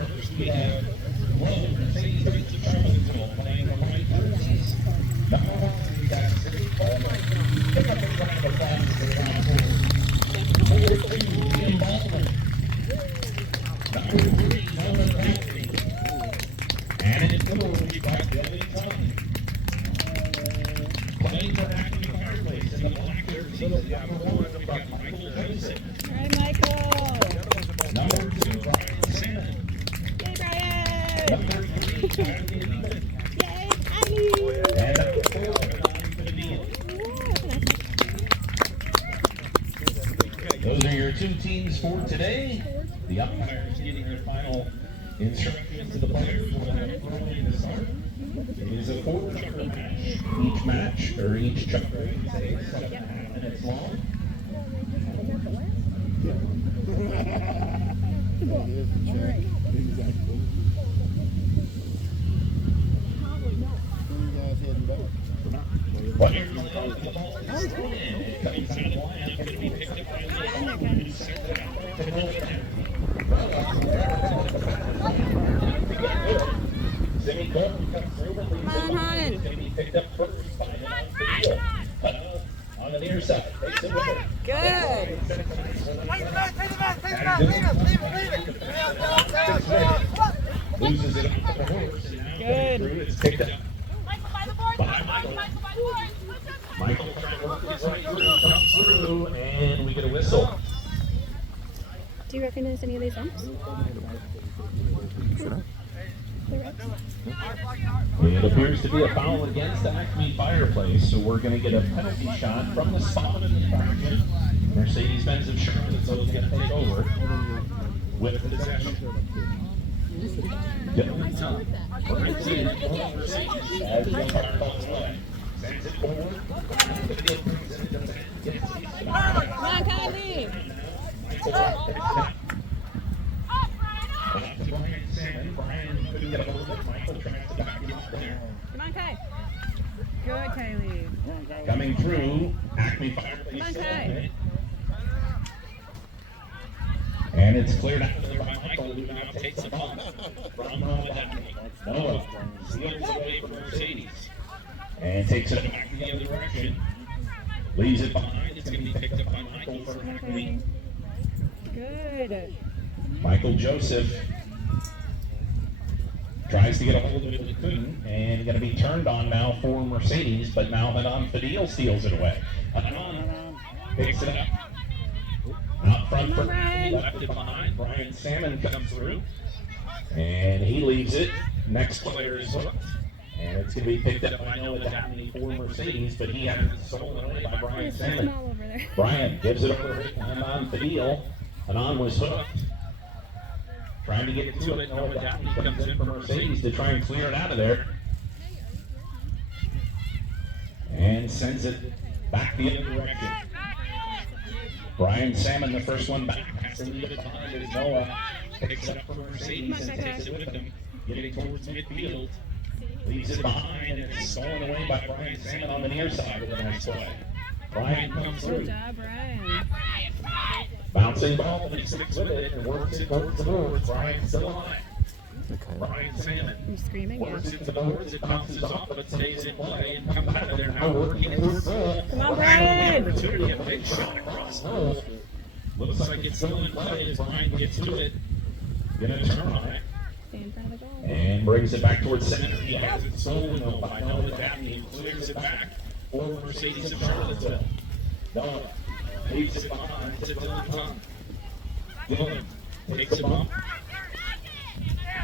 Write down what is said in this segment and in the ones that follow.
First we have Lowe, Mercedes Benz Charlottesville playing the white jerseys. Number 1, we got City Coleman. Pick up a round of applause for round 4. Number 2, Ian Baldwin. Number 3, Nolan Rafferty. And in the middle, we've got Billy Tony. Playing for Acme Fireplace in the black jersey. Number 1, we've got Michael Joseph. All right, Michael. Number 2, Brian Salmon. Yay, Brian. Number 3, Tyler Newman. Yay, Tyler. And number 4, Don Padilla. Those are your 2 teams for today. The umpires getting their final instructions to the players when they're early to start. It is a 4-chukker match. Each chukker is 7.5 minutes long. Players on the ball is coming to the line. Going to be picked up by Semi Coleman comes through and leaves it behind. It's going to be picked up first by on the near side. Takes it with her. Good. Loses it up to the horse. Good. It's picked up. Behind Michael. Michael trying to work his way through, comes through, and we get a whistle. Do you recognize any of these umps? It appears to be a foul against the Acme Fireplace, so we're going to get a penalty shot from the spot of the infraction. Mercedes Benz of Charlottesville is going to take over with possession. As the umpire calls play. Sends it forward. Come on, Kylie. Brian Salmon. Brian couldn't get a hold of it. Michael tries to back him up there. Come on, Kai. Good, Kylie. Coming through, Acme Fireplace. Come on, Kai. And it's cleared out there by Michael, who now takes the ball from Acme. Noah steals away from Mercedes and takes it back the other direction. Leaves it behind. It's going to be picked up by Michael for Acme. Good. Michael Joseph tries to get a hold of it, but couldn't, and going to be turned on now for Mercedes, but now Don Padilla steals it away. Picks it up. Out front for left it behind. Brian Salmon comes through, and he leaves it. Next player is hooked, and it's going to be picked up by Noah Dabney for Mercedes, but he had it stolen away by Brian Salmon. Brian gives it over to Don Padilla. Anon was hooked. Trying to get to it. Noah Dabney comes in for Mercedes to try and clear it out of there. And sends it back the other direction. Brian Salmon, the first one back. Has to leave it behind as Noah picks it up for Mercedes and takes it with him. Getting towards midfield. Leaves it behind and it's stolen away by Brian Salmon on the near side of the next play. Brian comes through. Good job, Brian. Bouncing ball, and he sticks with it and works it towards the boards. Brian still alive. Brian Salmon You're screaming, yeah. works it to the boards. It bounces off, but it stays in play and comes out of there now working towards the Come on, Brian. opportunity. A big shot across the hole. Looks like it's still in play as Brian gets to it. Gonna turn on it. Stay in front of the goal. And brings it back towards center. He has it stolen though by Noah Dabney and clears it back for Mercedes of Charlottesville. Noah leaves it behind to Dylan Pump. Dylan takes it up.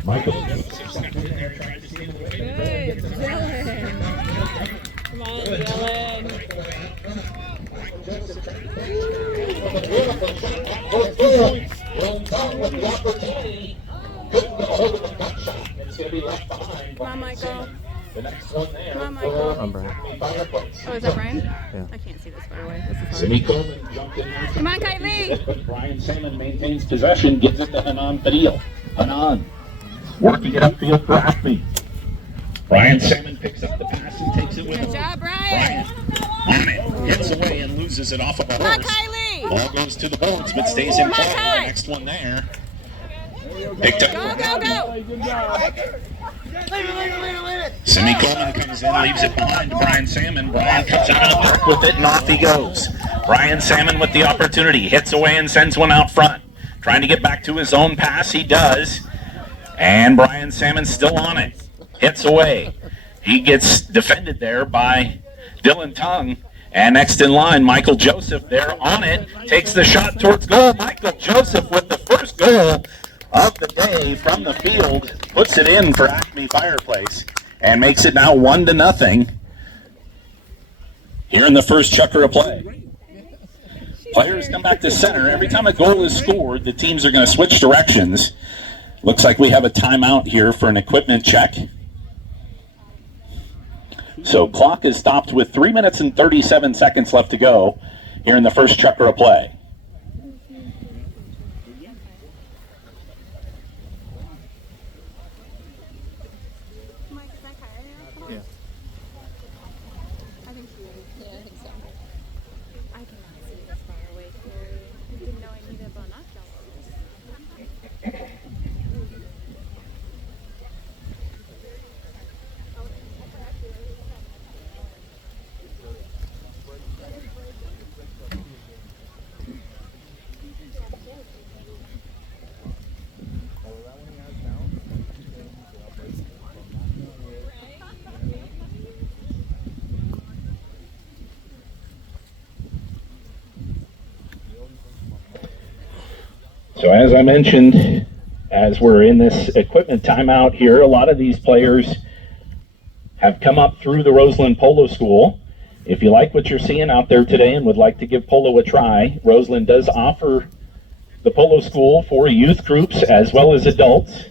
Michael Joseph steps in there, tries to steal away. Good, Dylan. Come on, Dylan. Michael Joseph trying to take beautiful shot for 2 points. Runs on with the opportunity. Couldn't get a hold of the cut shot. It's going to be left behind. Come on, Michael. The next one there. Come on, Michael. For Acme Fireplace. Oh, is that Brian? Yeah. I can't see this far away. This is Semi hard. Coleman jumped in there. Come on, Kylie. But Brian Salmon maintains possession, gives it to Hanan Padilla. Hanan working it upfield for Acme. Brian Salmon picks up the pass and takes it with him. Good job, Brian. On it, gets away and loses it off of a Come on, horse. Kylie. Ball goes to the boards, but stays in Come on, play. Kai. Next one there. Picked Go, up. go, go! Simi Coleman comes in, leaves it behind to Brian Salmon. Brian comes out of the park with it, and off he goes. Brian Salmon with the opportunity, hits away and sends one out front. Trying to get back to his own pass, he does. And Brian Salmon still on it. Hits away. He gets defended there by Dylan Tongue. And next in line, Michael Joseph there on it. Takes the shot towards goal. Michael Joseph with the first goal of the day from the field. Puts it in for Acme Fireplace. And makes it now 1-0 here in the first Chukker of play. Players come back to center. Every time a goal is scored, the teams are going to switch directions. Looks like we have a timeout here for an equipment check. So clock is stopped with 3 minutes and 37 seconds left to go here in the first Chukker of play. Yeah. I think so. I cannot see this far away, Carrie. I didn't know I needed binoculars. So as I mentioned, as we're in this equipment timeout here, a lot of these players have come up through the Roseland Polo School. If you like what you're seeing out there today and would like to give polo a try, Roseland does offer the polo school for youth groups as well as adults.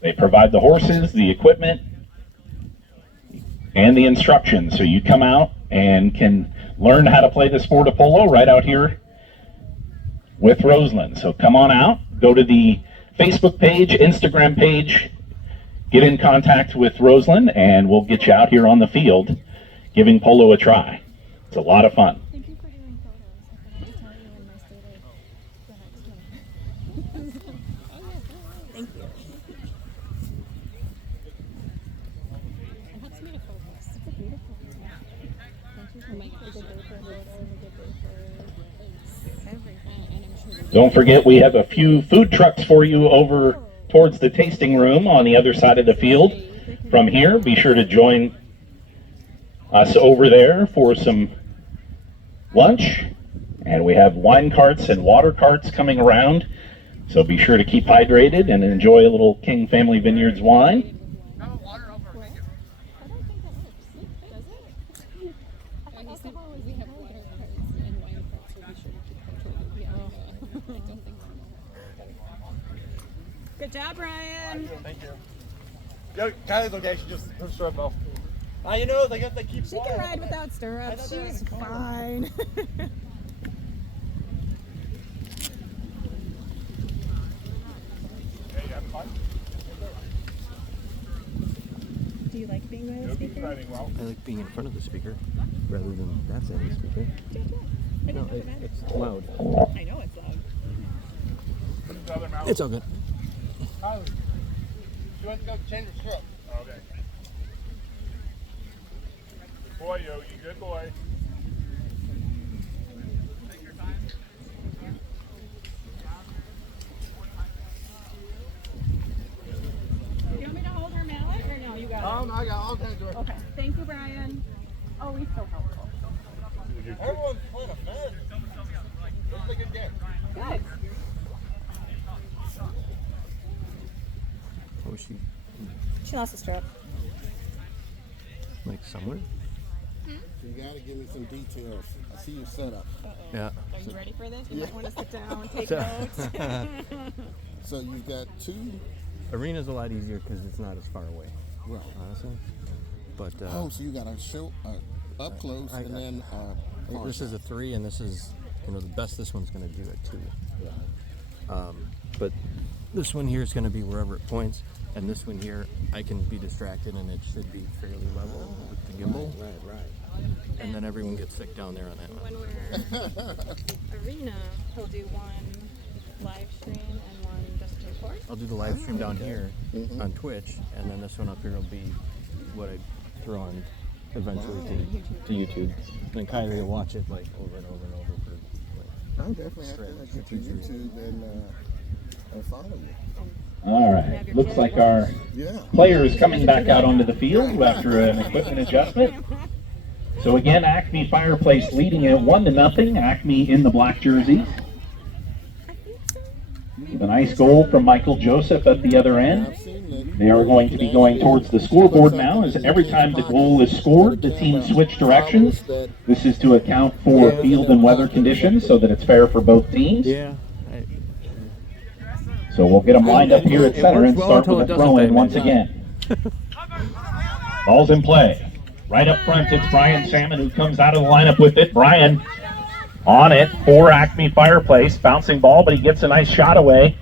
They provide the horses, the equipment, and the instruction. So you come out and can learn how to play the sport of polo right out here with Roseland. So come on out, go to the Facebook page, Instagram page, get in contact with Roseland, and we'll get you out here on the field giving polo a try. It's a lot of fun. Thank you for doing photos. I forgot to tell you when my state the next one. Thank you. It helps me to focus. It's a beautiful one. Thank you for making a good day for this and a good day for everything. And I'm sure Don't forget, we have a few food trucks for you over towards the tasting room on the other side of the field. From here, be sure to join us over there for some lunch. And we have wine carts and water carts coming around. So be sure to keep hydrated and enjoy a little King Family Vineyards wine. I don't think that works. Does it? he said we have water carts and wine carts, so be sure to keep control. Yeah. I don't think Good job, Brian. Thank you. Yo, Kylie's okay. She just her stirrup off. You know, they keep. She can ride without stirrups. She's fine. Do you like being by the speaker? I like being in front of the speaker rather than that side of the speaker. I No, didn't know that. it's loud. I know it's loud. It's all good. She went to go change her stirrup. Okay. Boy, yo, you good boy. Do you want me to hold her mallet or no? You got it. I got all kinds of. Okay. Thank you, Brian. Oh, he's so helpful. Everyone's playing a fan. This is a good game. Good. Oh, she She lost a strap. like somewhere? You gotta give me some details. I see your setup. Yeah. Are you ready for this? You might want to sit down and take So- notes. So you've got two. Arena's a lot easier because it's not as far away, Right. honestly. But Oh, so you got a show up close I- and then far this is a 3, and this is, the best this one's going to do at 2. side. But this one here is going to be wherever it points, and this one here, I can be distracted, and it should be fairly level with the gimbal. Right. And then everyone gets sick down there on that one. When we're arena, he'll do one live stream and one just I'll do the live stream down here on Twitch, and then this one up here will be what I throw on eventually to YouTube. And then Kylie will watch it like over and over and over for like. I'll definitely have to get to YouTube and follow you. All right, looks like our Yeah. player is coming back out onto the field after an equipment adjustment. So again, Acme Fireplace leading it 1-0. Acme in the black jerseys. With a nice goal from Michael Joseph at the other end. I've seen that. They are going to be going towards the scoreboard now, as every time the goal is scored, the teams switch directions. This is to account for field and weather conditions so that it's fair for both teams. Yeah. So we'll get them lined up here at It center works and well start until with it a doesn't, throw-in David. once again. Ball's in play. Right up front, it's Brian Salmon who comes out of the lineup with it. Brian on it for Acme Fireplace. Bouncing ball, but he gets a nice shot away.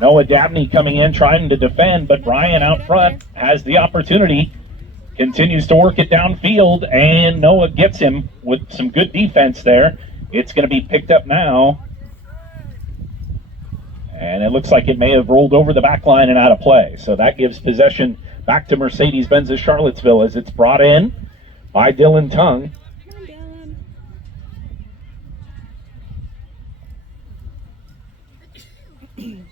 Noah Dabney coming in trying to defend, but Brian out front has the opportunity. Continues to work it downfield, and Noah gets him with some good defense there. It's going to be picked up now. And it looks like it may have rolled over the back line and out of play. So that gives possession back to Mercedes-Benz of Charlottesville as it's brought in by Dylan Tongue. Come on, Dylan.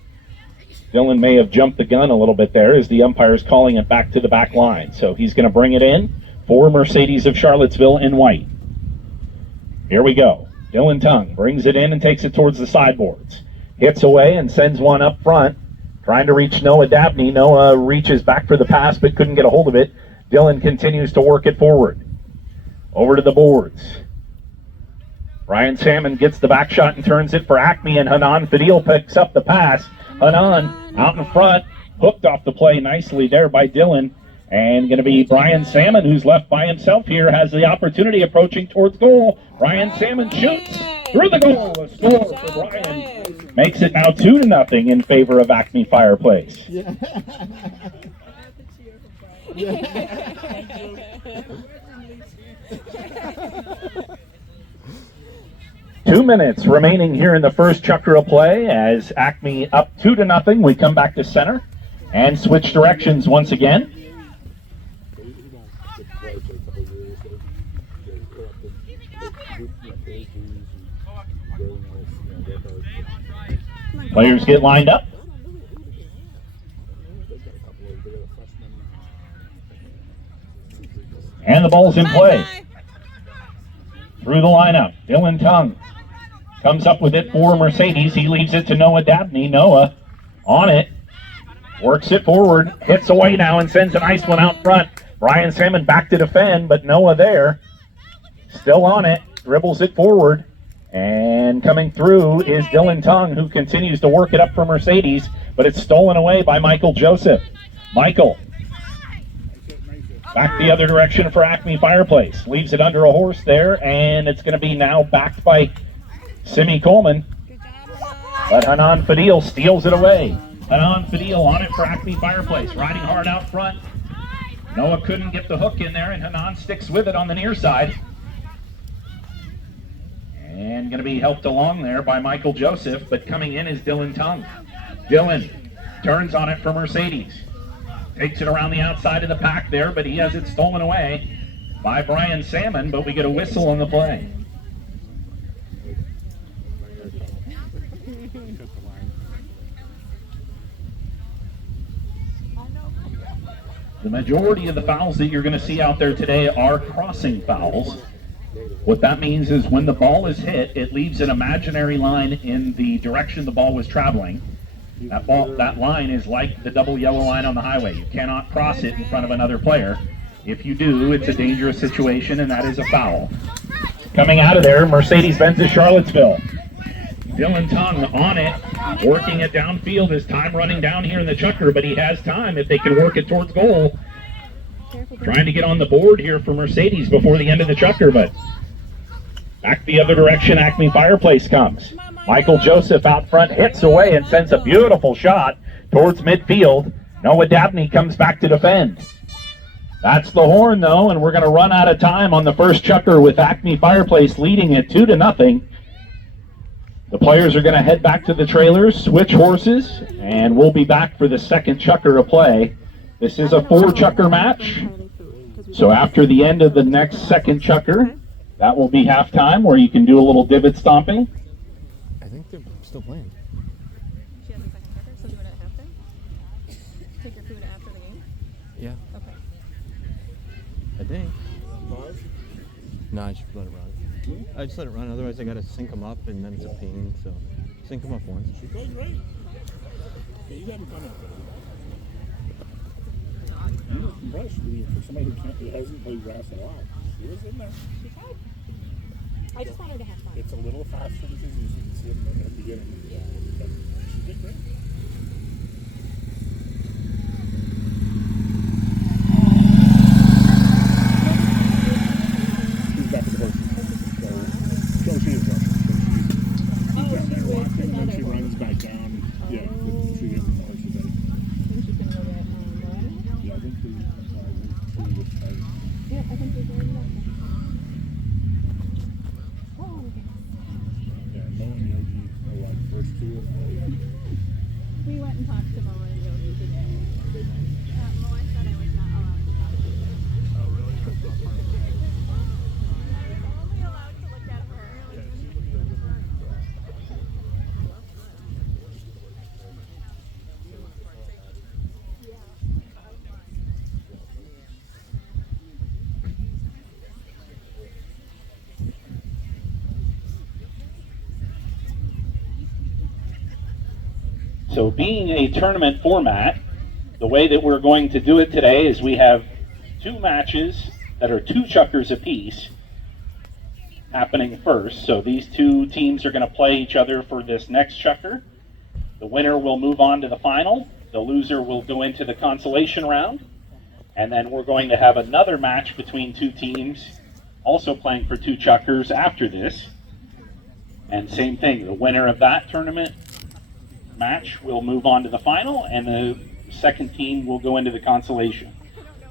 Dylan may have jumped the gun a little bit there as the umpire is calling it back to the back line. So he's going to bring it in for Mercedes of Charlottesville in white. Here we go. Dylan Tongue brings it in and takes it towards the sideboards. Hits away and sends one up front, trying to reach Noah Dabney. Noah reaches back for the pass but couldn't get a hold of it. Dylan continues to work it forward. Over to the boards. Brian Salmon gets the back shot and turns it for Acme, and Hanan Fadil picks up the pass. Hanan out in front, hooked off the play nicely there by Dylan. And going to be Brian Salmon, who's left by himself here, has the opportunity approaching towards goal. Brian Salmon shoots through the goal. A score for Brian. Makes it now 2-0 in favor of Acme Fireplace. Yeah. 2 minutes remaining here in the first Chukker play as Acme up 2-0. We come back to center and switch directions once again. Players get lined up. And the ball's in play. Through the lineup, Dylan Tongue comes up with it for Mercedes. He leaves it to Noah Dabney. Noah on it. Works it forward. Hits away now and sends a nice one out front. Brian Salmon back to defend, but Noah there. Still on it. Dribbles it forward. And coming through is Dylan Tongue, who continues to work it up for Mercedes, but it's stolen away by Michael Joseph. Michael back the other direction for Acme Fireplace. Leaves it under a horse there, and it's going to be now backed by Simi Coleman. But Hanan Fadil steals it away. Hanan Fadil on it for Acme Fireplace, riding hard out front. Noah couldn't get the hook in there, and Hanan sticks with it on the near side. And going to be helped along there by Michael Joseph, but coming in is Dylan Tongue. Dylan turns on it for Mercedes. Takes it around the outside of the pack there, but he has it stolen away by Brian Salmon, but we get a whistle on the play. The majority of the fouls that you're going to see out there today are crossing fouls. What that means is when the ball is hit, it leaves an imaginary line in the direction the ball was traveling. That line is like the double yellow line on the highway. You cannot cross it in front of another player. If you do, it's a dangerous situation, and that is a foul. Coming out of there, Mercedes-Benz of Charlottesville. Dylan Tongue on it, working it downfield. His time running down here in the Chukker, but he has time if they can work it towards goal. Trying to get on the board here for Mercedes before the end of the Chukker, but back the other direction, Acme Fireplace comes. Michael Joseph out front hits away and sends a beautiful shot towards midfield. Noah Dabney comes back to defend. That's the horn, though, and we're going to run out of time on the first Chukker with Acme Fireplace leading it 2-0. The players are going to head back to the trailers, switch horses, and we'll be back for the second chukker to play. This is a 4-chukker match. So after the end of the next second chukker, that will be halftime where you can do a little divot stomping. I think they're still playing. She has a second chukker, so do it at halftime? Take your food after the game? Yeah, Okay. I think. No, I just let it run. I just let it run, otherwise I gotta sync them up and then it's a pain, so sync them up once. She goes right. Yeah, you haven't done it. I'm impressed with you for somebody who hasn't played grass at all. She was in there. She tried. I just want her to have fun. It's a little faster because you can see it in the beginning. Yeah. But she did great. She's back to the horses. So she is rushing. And then she runs back down. Yeah, she gets the horses out. think she's gonna go to Moana. Yeah, I think we Yeah, I think we're going to Moana. Oh, yeah, Mo and Yogi are like first two. We went and talked to Moa and Yogi today. Moa said I was not allowed to talk to her. Oh, really? I was only allowed to look at her. So being a tournament format, the way that we're going to do it today is we have 2 matches that are 2 chukkers apiece happening first. So these 2 teams are going to play each other for this next chukker. The winner will move on to the final. The loser will go into the consolation round. And then we're going to have another match between 2 teams also playing for 2 chukkers after this. And same thing, the winner of that tournament match will move on to the final, and the second team will go into the consolation.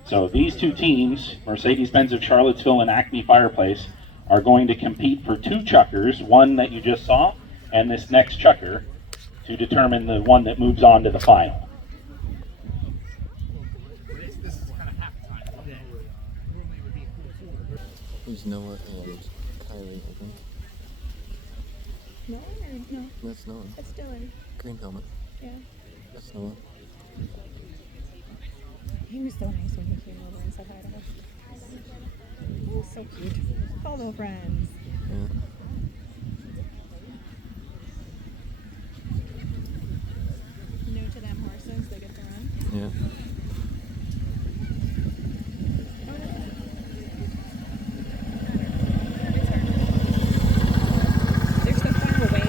So these 2 teams, Mercedes-Benz of Charlottesville and Acme Fireplace, are going to compete for 2 chukkers, one that you just saw, and this next chukker, to determine the one that moves on to the final. Who's Noah and Kylie, I think. No, or no? That's Noah. It's Dylan. Green helmet. Yeah. That's Noah. He was so nice when he came over and said hi to us. He was so cute. Fellow friends. Yeah. New to them horses, they get to run. Yeah. They're so far away.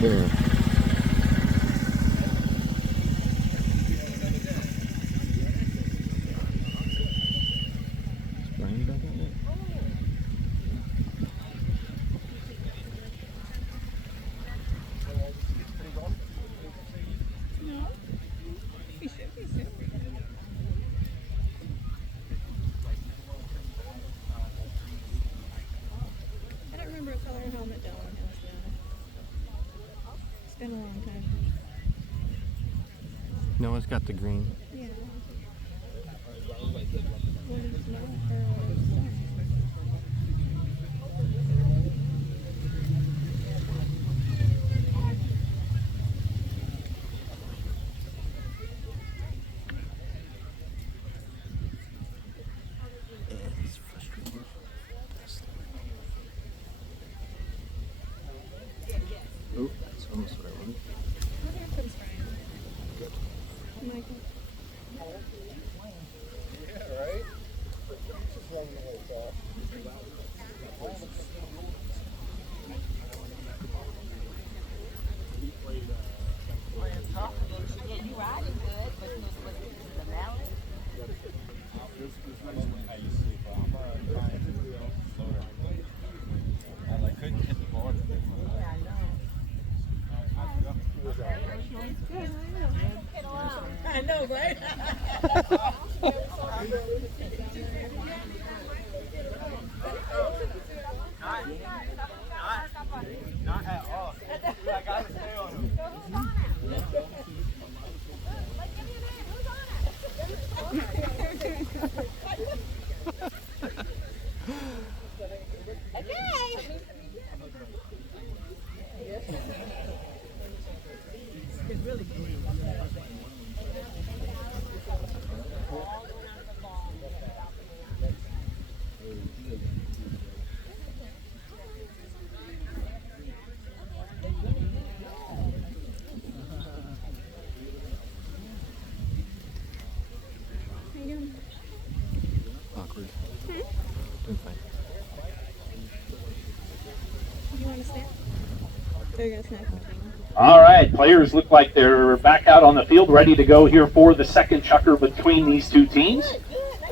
There. Is Brian back out yet? No. He should be soon. I don't remember what color helmet Dylan has, to be honest. It's been a long time. Noah's got the green. Yeah. What is Noah or what is Dylan? It's frustrating. Oh, that's almost what I wanted. What happens, Brian? Michael. Yeah, right? Just running the whole talk. I know, right? Awkward. Doing fine. You want to snack? There you go, snack. All right, players look like they're back out on the field, ready to go here for the second chukker between these two teams.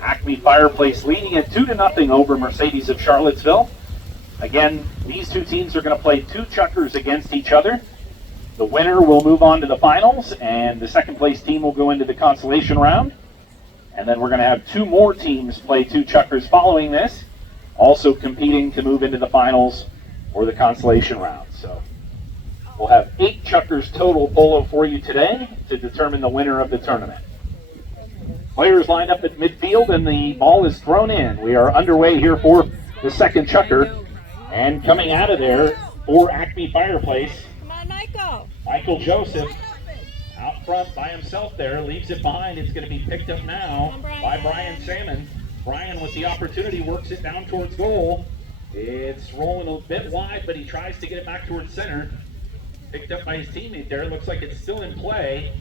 Acme Fireplace leading it 2-0 over Mercedes of Charlottesville. Again, these two teams are going to play two chukkers against each other. The winner will move on to the finals, and the second place team will go into the consolation round. And then we're going to have two more teams play two chukkers following this, also competing to move into the finals or the consolation round. So we'll have 8 chukkers total polo for you today to determine the winner of the tournament. Players lined up at midfield and the ball is thrown in. We are underway here for the second chukker. And coming out of there for Acme Fireplace, Come on, Michael. Michael Joseph out front by himself there, leaves it behind. It's going to be picked up now by Brian Salmon. Brian with the opportunity works it down towards goal. It's rolling a bit wide, but he tries to get it back towards center. Picked up by his teammate there. Looks like it's still in play.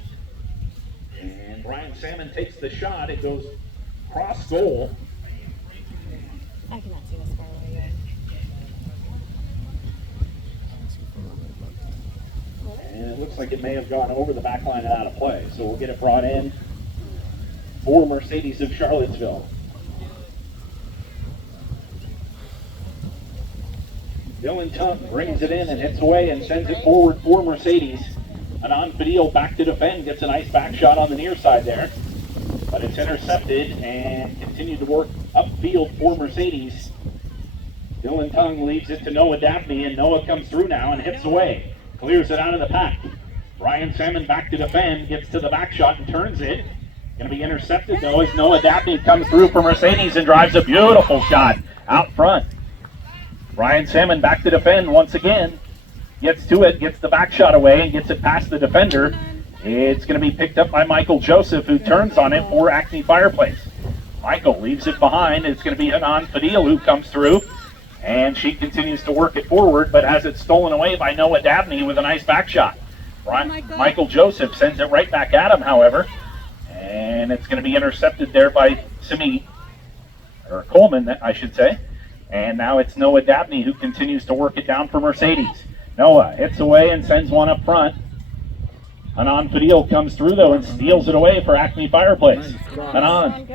And Brian Salmon takes the shot. It goes cross goal. I cannot see this far away. And it looks like it may have gone over the back line and out of play. So we'll get it brought in for Mercedes of Charlottesville. Dylan Tuck brings it in and hits away and sends it forward for Mercedes. Anon Fadil back to defend, gets a nice back shot on the near side there. But it's intercepted and continued to work upfield for Mercedes. Dylan Tung leaves it to Noah Daphne, and Noah comes through now and hits away. Clears it out of the pack. Brian Salmon back to defend, gets to the back shot and turns it. Going to be intercepted though as Noah Daphne comes through for Mercedes and drives a beautiful shot out front. Brian Salmon back to defend once again. Gets to it, gets the back shot away and gets it past the defender. It's going to be picked up by Michael Joseph, who turns on it for Acme Fireplace. Michael leaves it behind. It's going to be Hanan Fadil who comes through. And she continues to work it forward, but has it stolen away by Noah Dabney with a nice back shot. Michael Joseph sends it right back at him, however. And it's going to be intercepted there by Coleman, I should say. And now it's Noah Dabney who continues to work it down for Mercedes. Noah hits away and sends one up front. Hanan Fadil comes through though and steals it away for Acme Fireplace. Hanan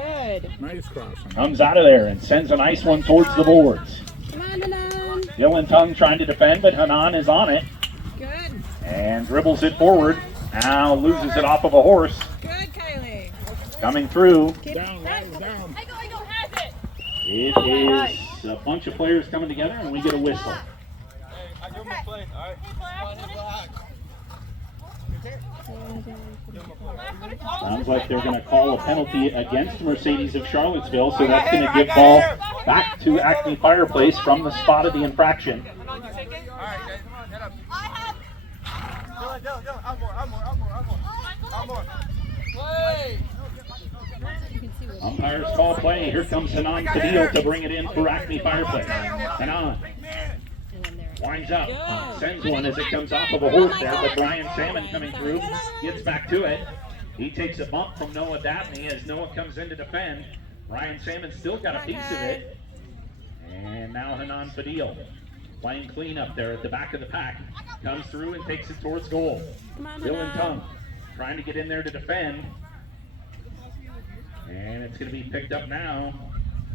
Nice crossing. comes out of there and sends a nice one towards the boards. Come on, Hanan. Dylan Tung trying to defend, but Hanan is on it Good. and dribbles it forward. Now loses it off of a horse. Good, Kylie. Coming through. Keep Down, down. It is a bunch of players coming together and we get a whistle. I give him a play, all right? Sounds like they're going to call a penalty against Mercedes of Charlottesville, so that's going to give ball back to Acme Fireplace from the spot of the infraction. All right, guys, come on, get up. Dylan, I'm more. Play! Umpires call play. Here comes Hanan Fadil to bring it in for Acme Fireplace. Hanan winds up, sends one as it comes off of a horse there, but Brian Salmon coming through, gets back to it. He takes a bump from Noah Dabney as Noah comes in to defend. Brian Salmon still got a piece of it. And now Hanan Fadil playing clean up there at the back of the pack. Comes through and takes it towards goal. Dylan Tung trying to get in there to defend. And it's going to be picked up now.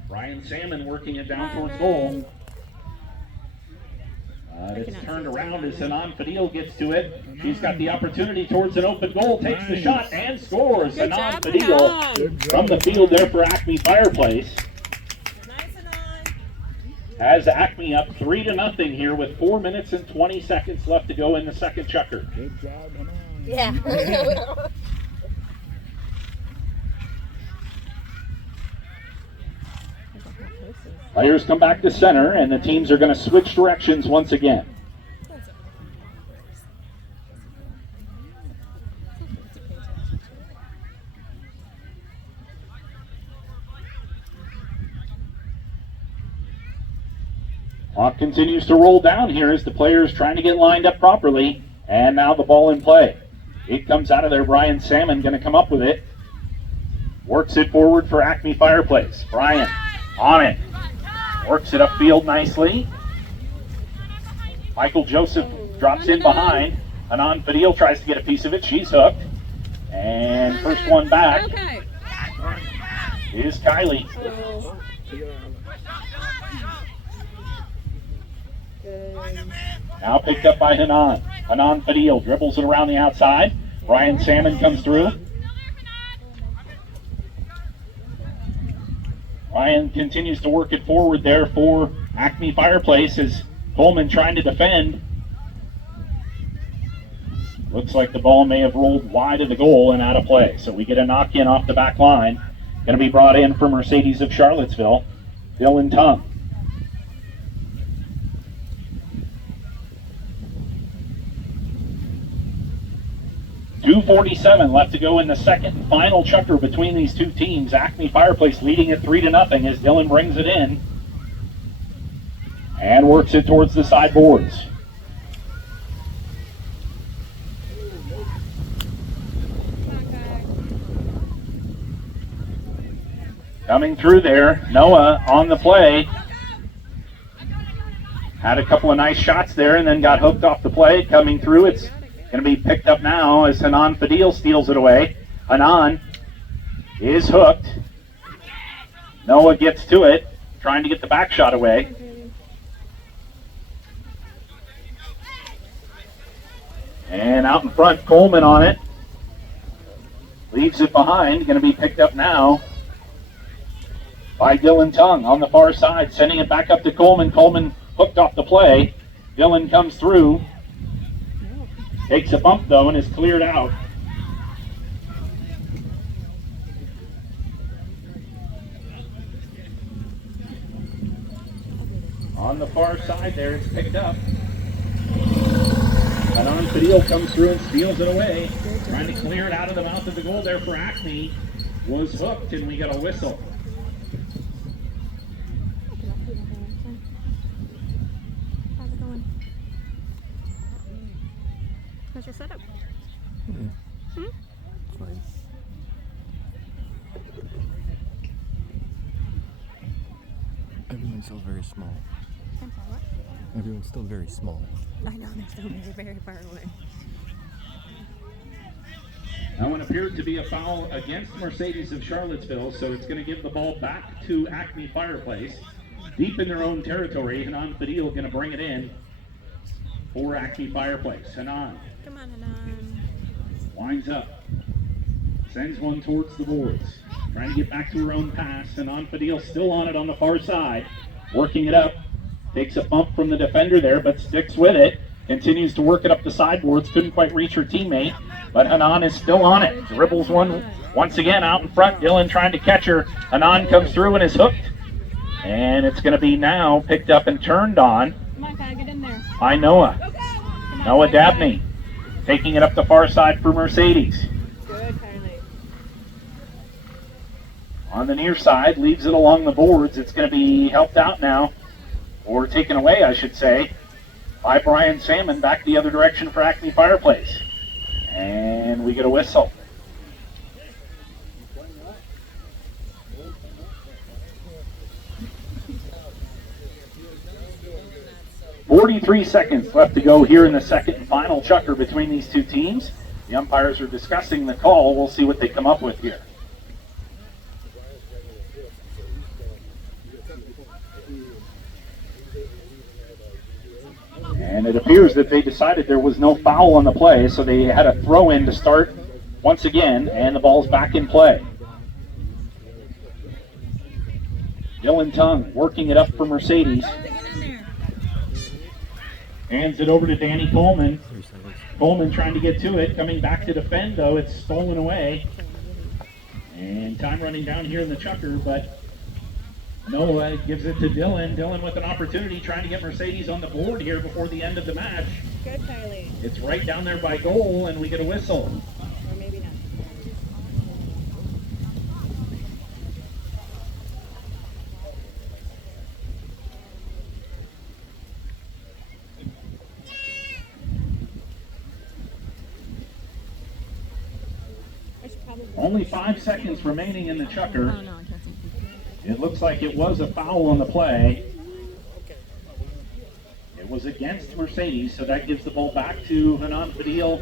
Brian Salmon working it down towards goal. It's turned around as Hanan Fadil gets to it. She's got the opportunity towards an open goal, takes the shot and scores. Hanan Fadil from the field there for Acme Fireplace. Has Acme up 3-0 here with 4 minutes and 20 seconds left to go in the second chukker. Good job, Hanan. Yeah. Players come back to center, and the teams are going to switch directions once again. Clock continues to roll down here as the players trying to get lined up properly. And now the ball in play. It comes out of there. Brian Salmon going to come up with it. Works it forward for Acme Fireplace. Brian on it. Works it upfield nicely. Michael Joseph drops in behind. Anon Fadil tries to get a piece of it. She's hooked. And first one back Okay. is Kylie. Now picked up by Hanan. Hanan Fadil dribbles it around the outside. Brian Salmon comes through. Ryan continues to work it forward there for Acme Fireplace as Coleman trying to defend. Looks like the ball may have rolled wide of the goal and out of play. So we get a knock in off the back line. Going to be brought in for Mercedes of Charlottesville, Dylan Tung. .247 left to go in the second and final chukker between these two teams. Acme Fireplace leading it 3-0 as Dylan brings it in and works it towards the sideboards. Coming through there, Noah on the play. Had a couple of nice shots there and then got hooked off the play. Coming through, it's going to be picked up now as Hanan Fadil steals it away. Hanan is hooked. Noah gets to it, trying to get the back shot away. And out in front, Coleman on it. Leaves it behind, going to be picked up now by Dylan Tung on the far side, sending it back up to Coleman. Coleman hooked off the play. Dylan comes through. Takes a bump though and is cleared out. On the far side there, it's picked up. Anon Fadil comes through and steals it away. Trying to clear it out of the mouth of the goal there for Acme. Was hooked and we got a whistle. How's it going? How's your setup? Fine. Everyone's still very small. I'm sorry, what? Everyone's still very small. I know, they're still very far away. That one appeared to be a foul against Mercedes of Charlottesville, so it's going to give the ball back to Acme Fireplace. Deep in their own territory, Hanan Fadil going to bring it in for Acme Fireplace. Hanan Come on, Hanan. winds up, sends one towards the boards. Trying to get back to her own pass. Hanan Fadil still on it on the far side, working it up. Takes a bump from the defender there, but sticks with it. Continues to work it up the sideboards. Couldn't quite reach her teammate, but Hanan is still on it. Dribbles one once again out in front. Dylan trying to catch her. Hanan comes through and is hooked. And it's going to be now picked up and turned on Come on, Kai, get in there. by Noah. Come on, Noah Kai, Dabney taking it up the far side for Mercedes. Good, Kylie. On the near side, leaves it along the boards. It's going to be helped out now, or taken away, I should say, by Brian Salmon. Back the other direction for Acme Fireplace. And we get a whistle. .43 seconds left to go here in the second and final chukker between these two teams. The umpires are discussing the call. We'll see what they come up with here. And it appears that they decided there was no foul on the play, so they had a throw in to start once again, and the ball's back in play. Dylan Tung working it up for Mercedes. Hands it over to Danny Coleman. Coleman trying to get to it, coming back to defend though. It's stolen away. And time running down here in the chukker, but Noah gives it to Dylan. Dylan with an opportunity, trying to get Mercedes on the board here before the end of the match. Good, Kylie. It's right down there by goal, and we get a whistle. Or maybe not. Only 5 seconds remaining in the Chukker. Oh no, I can't see. It looks like it was a foul on the play. It was against Mercedes, so that gives the ball back to Hanan Fadil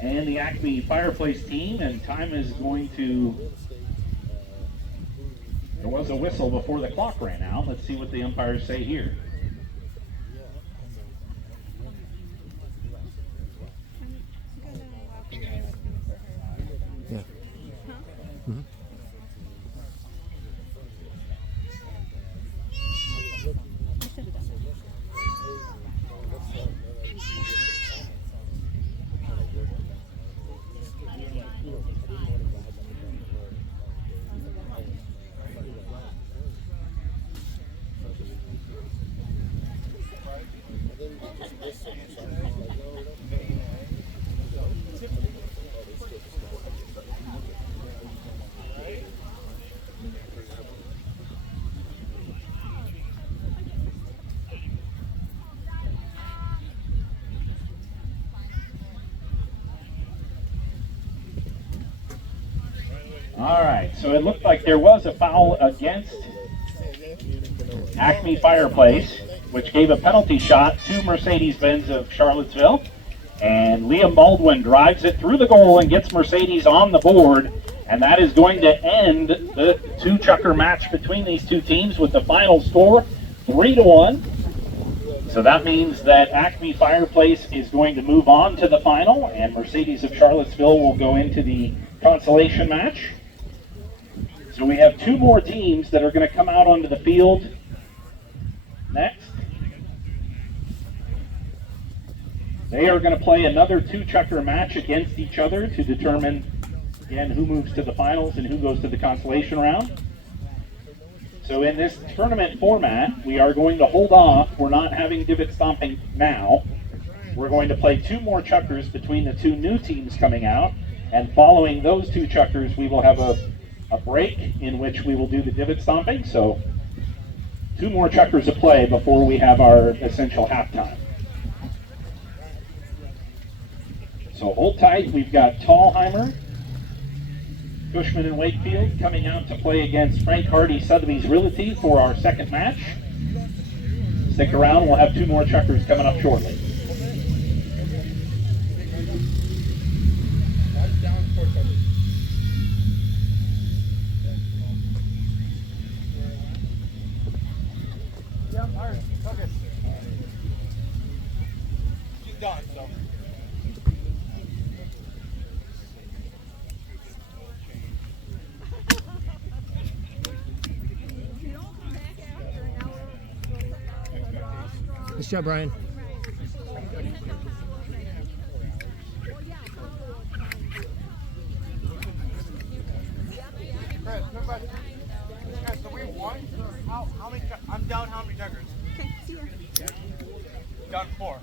and the Acme Fireplace team, and time is going to... There was a whistle before the clock ran out. Let's see what the umpires say here. Yeah. Mm-hmm. All right, so it looked like there was a foul against Acme Fireplace, which gave a penalty shot to Mercedes-Benz of Charlottesville. And Liam Baldwin drives it through the goal and gets Mercedes on the board. And that is going to end the two Chukker match between these two teams with the final score 3-1. So that means that Acme Fireplace is going to move on to the final, and Mercedes of Charlottesville will go into the consolation match. So we have two more teams that are going to come out onto the field next. They are going to play another two Chukker match against each other to determine, again, who moves to the finals and who goes to the consolation round. So in this tournament format, we are going to hold off. We're not having divot stomping now. We're going to play two more Chukkers between the two new teams coming out. And following those two Chukkers, we will have a break in which we will do the divot stomping. So two more Chukkers to play before we have our essential halftime. So hold tight. We've got Tallheimer, Cushman and Wakefield coming out to play against Frank Hardy Sotheby's Realty for our second match. Stick around, we'll have two more Chukkers coming up shortly. She's done, so. Nice job, Brian. Chris, so we won? How many? I'm down how many Chukkers? Okay, see ya. Down 4.